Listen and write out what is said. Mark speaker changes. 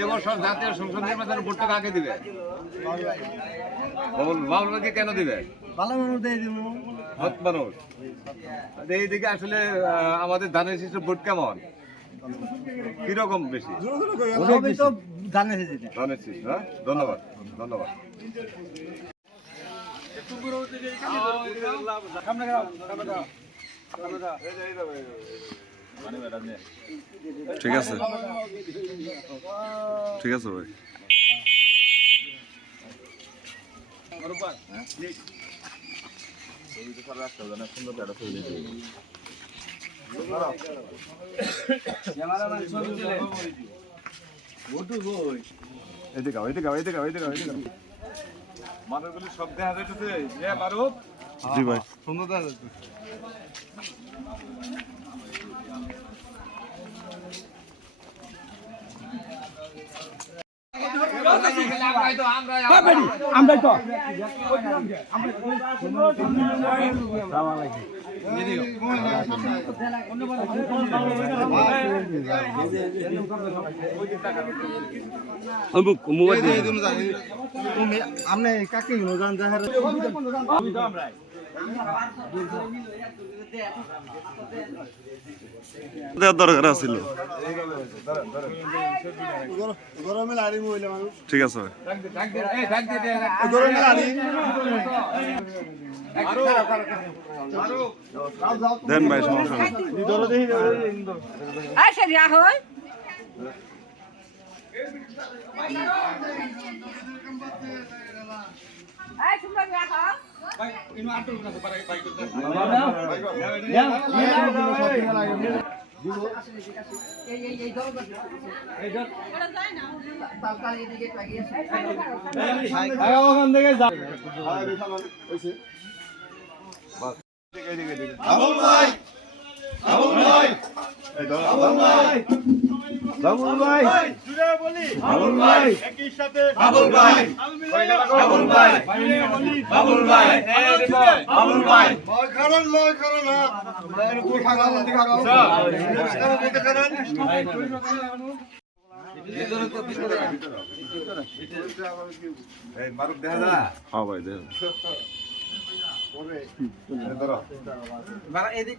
Speaker 1: এবছর জাতীয় সংসদ নির্বাচনে ভোটটা কাকে দিবে? বাবুল বাবুলকে কেন দিবে?
Speaker 2: ভালো মানুষ দিয়ে দিব।
Speaker 1: ভোট মানুষ। এইদিকে আসলে আমাদের ধানের শীষের ভোট কেমন? কীরকম বেশি?
Speaker 2: যেটা
Speaker 1: ধানের শীষ হ্যাঁ? ধন্যবাদ ধন্যবাদ।
Speaker 3: ঠিক আছে। ঠিক আছে ভাই।
Speaker 1: এদিকে এদিকে এদিকে এদিকে এদিকে। মানুষগুলি সব দেখা যাইতেছে। এ মারুফ
Speaker 3: জি ভাই।
Speaker 1: সুন্দর দেখা যাইতেছে।
Speaker 2: আমরাই তো আপনি কাকে জান জাহার
Speaker 3: দেওয়ার দরকার আছিল। ঠিক আছে। দেন ভাই সমস্যা নেই।
Speaker 4: আচ্ছা রাহুল এই তোমরা রাখো এই লাগিয়ে
Speaker 2: ওখান থেকে যা বাবুল ভাই। বাবুল ভাই।
Speaker 1: বাবুল ভাই। বাবুল ভাই। বাবুল ভাই। বাবুল ভাই।
Speaker 2: লয় কারণ লয় কারণ না আমরা এর কোই খাগাল দিকে খাগাল কারণ দিকে কারণ
Speaker 1: দেখা যা
Speaker 3: হ্যাঁ ভাই দেন।
Speaker 1: এই ধরো এদিক